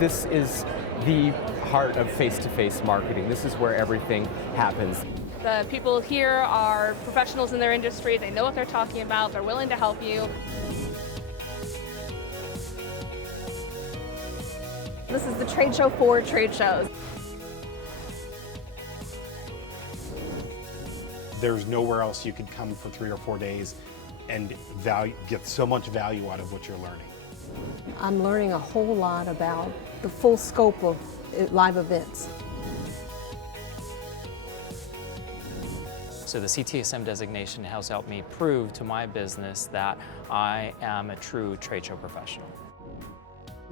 This is the heart of face-to-face marketing. This is where everything happens. The people here are professionals in their industry. They know what they're talking about. They're willing to help you. This is the trade show for trade shows. There's nowhere else you could come for 3 or 4 days and get so much value out of what you're learning. I'm learning a whole lot about the full scope of live events. So the CTSM designation has helped me prove to my business that I am a true trade show professional.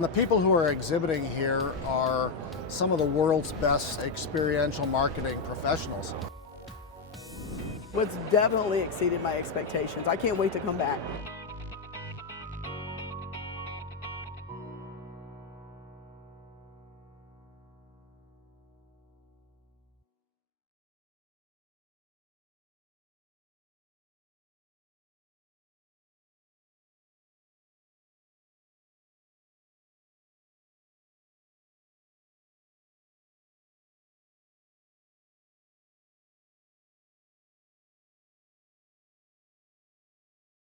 The people who are exhibiting here are some of the world's best experiential marketing professionals. It's definitely exceeded my expectations. I can't wait to come back.